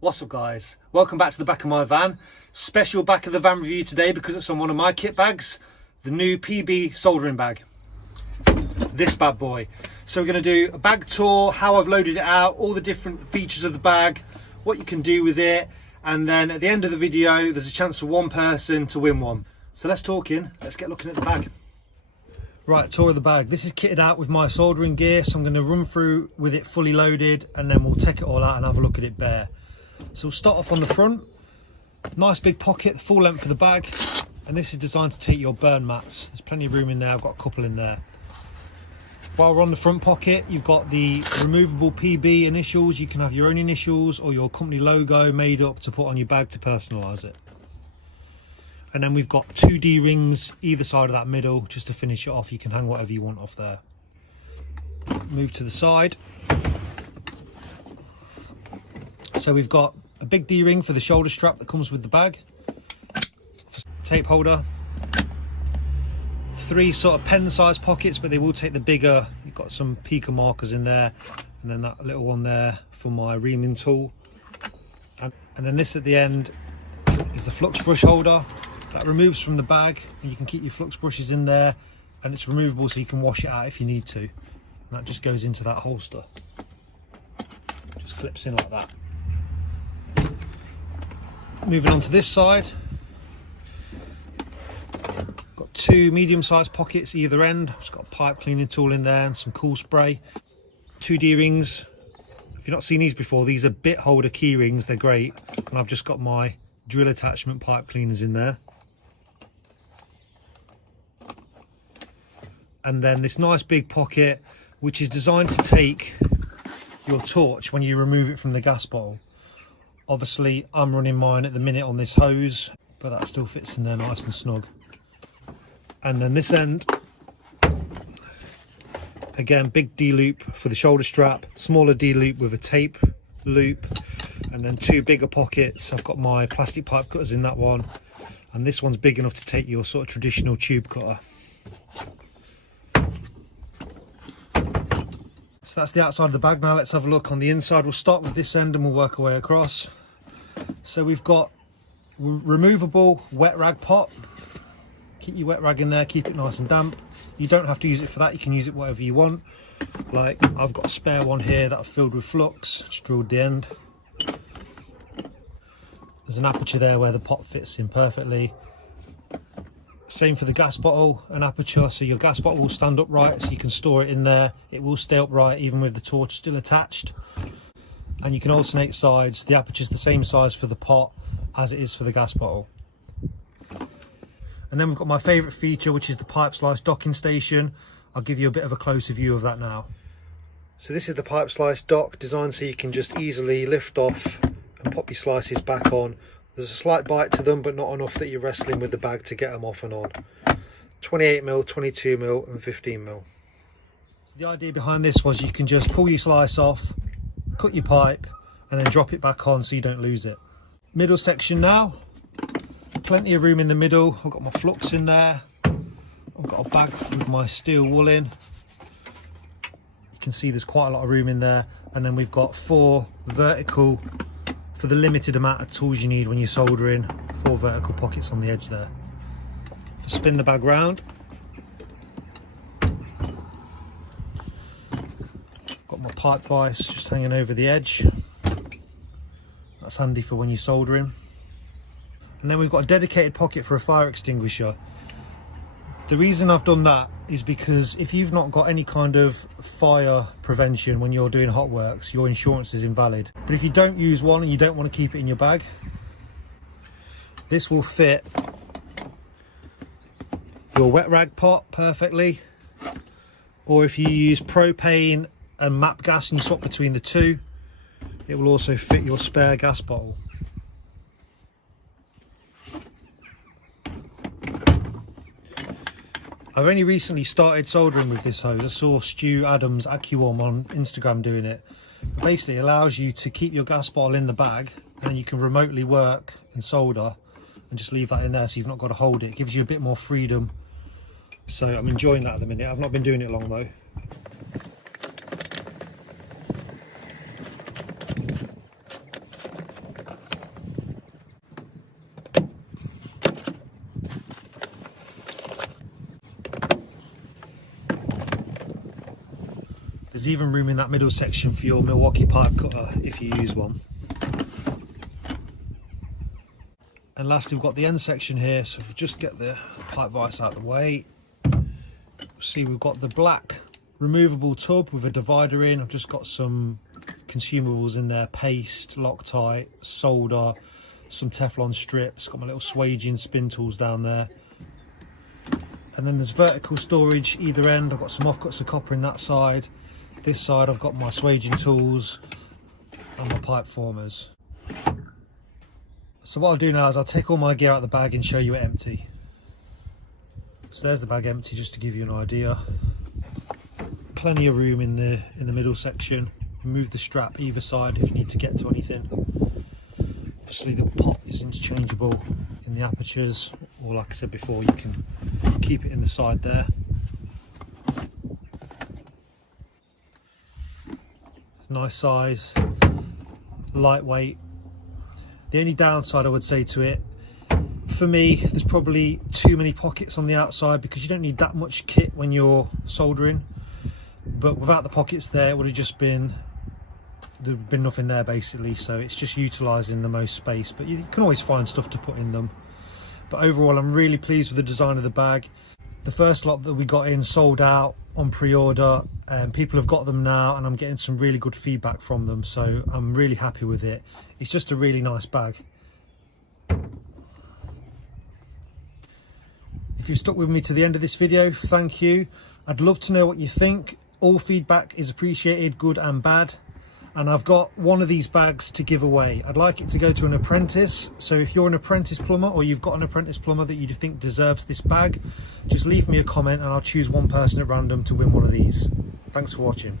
What's up guys, welcome back to the back of my van. Special back of the van review today because it's on one of my kit bags, the new PB soldering bag, this bad boy. So we're going to do a bag tour, how I've loaded it out, all the different features of the bag, what you can do with it, and then at the end of the video there's a chance for one person to win one. So let's get looking at the bag. Right, tour of the bag. This is kitted out with my soldering gear, so I'm going to run through with it fully loaded and then we'll take it all out and have a look at it bare. So we'll start off on the front. Nice big pocket, the full length of the bag, and this is designed to take your burn mats. There's plenty of room in there, I've got a couple in there. While we're on the front pocket, you've got the removable PB initials. You can have your own initials or your company logo made up to put on your bag to personalise it. And then we've got 2 D-rings either side of that middle just to finish it off. You can hang whatever you want off there. Move to the side. So we've got a big D-ring for the shoulder strap that comes with the bag, tape holder, 3 sort of pen sized pockets, but they will take the bigger. You've got some pica markers in there, and then that little one there for my reaming tool, and then this at the end is the flux brush holder that removes from the bag, and you can keep your flux brushes in there, and it's removable so you can wash it out if you need to, and that just goes into that holster, just clips in like that. Moving on to this side, got 2 medium-sized pockets either end. Just got a pipe cleaning tool in there and some cool spray. 2 D-rings. If you've not seen these before, these are bit holder key rings. They're great, and I've just got my drill attachment pipe cleaners in there. And then this nice big pocket, which is designed to take your torch when you remove it from the gas bottle. Obviously I'm running mine at the minute on this hose, but that still fits in there nice and snug. And then this end, again, big D-loop for the shoulder strap, smaller D-loop with a tape loop, and then 2 bigger pockets. I've got my plastic pipe cutters in that one, and this one's big enough to take your sort of traditional tube cutter. So that's the outside of the bag. Now let's have a look on the inside. We'll start with this end and we'll work our way across. So we've got removable wet rag pot. Keep your wet rag in there, keep it nice and damp. You don't have to use it for that, you can use it whatever you want. Like I've got a spare one here that I've filled with Flux, just drilled the end. There's an aperture there where the pot fits in perfectly. Same for the gas bottle, an aperture so your gas bottle will stand upright so you can store it in there. It will stay upright even with the torch still attached. And you can alternate sides. The aperture is the same size for the pot as it is for the gas bottle. And then we've got my favourite feature, which is the pipe slice docking station. I'll give you a bit of a closer view of that now. So this is the pipe slice dock, designed so you can just easily lift off and pop your slices back on. There's a slight bite to them, but not enough that you're wrestling with the bag to get them off and on. 28mm, 22mm and 15mm. So the idea behind this was you can just pull your slice off, cut your pipe and then drop it back on so you don't lose it. Middle section now, plenty of room in the middle. I've got my Flux in there, I've got a bag with my steel wool in. You can see there's quite a lot of room in there, and then we've got 4 vertical, for the limited amount of tools you need when you're soldering, 4 vertical pockets on the edge there. If I spin the bag round, got my pipe vise just hanging over the edge. That's handy for when you're soldering. And then we've got a dedicated pocket for a fire extinguisher. The reason I've done that is because if you've not got any kind of fire prevention when you're doing hot works, your insurance is invalid. But if you don't use one and you don't want to keep it in your bag, this will fit your wet rag pot perfectly. Or if you use propane and MAP gas and you swap between the two, it will also fit your spare gas bottle. I've only recently started soldering with this hose. I saw Stu Adams AccuWarm on Instagram doing it. But basically it allows you to keep your gas bottle in the bag, and you can remotely work and solder and just leave that in there so you've not got to hold it. It gives you a bit more freedom. So I'm enjoying that at the minute. I've not been doing it long though. There's even room in that middle section for your Milwaukee pipe cutter if you use one. And lastly, we've got the end section here, so if we just get the pipe vise out of the way, see we've got the black removable tub with a divider in. I've just got some consumables in there: paste, Loctite, solder, some Teflon strips, got my little swaging spin tools down there. And then there's vertical storage either end. I've got some offcuts of copper in that side. This side I've got my swaging tools and my pipe formers. So what I'll do now is I'll take all my gear out of the bag and show you it empty. So there's the bag empty, just to give you an idea. Plenty of room in the middle section. Remove the strap either side if you need to get to anything. Obviously the pot is interchangeable in the apertures, or like I said before, you can keep it in the side there. Nice size, lightweight. The only downside I would say to it, for me, there's probably too many pockets on the outside, because you don't need that much kit when you're soldering. But without the pockets there, it would have just been, there'd been nothing there basically. So it's just utilising the most space, but you can always find stuff to put in them. But overall, I'm really pleased with the design of the bag. The first lot that we got in sold out on pre-order, and people have got them now, and I'm getting some really good feedback from them, so I'm really happy with it. It's just a really nice bag. If you've stuck with me to the end of this video, thank you. I'd love to know what you think. All feedback is appreciated, good and bad. And I've got one of these bags to give away. I'd like it to go to an apprentice. So if you're an apprentice plumber, or you've got an apprentice plumber that you think deserves this bag, just leave me a comment and I'll choose one person at random to win one of these. Thanks for watching.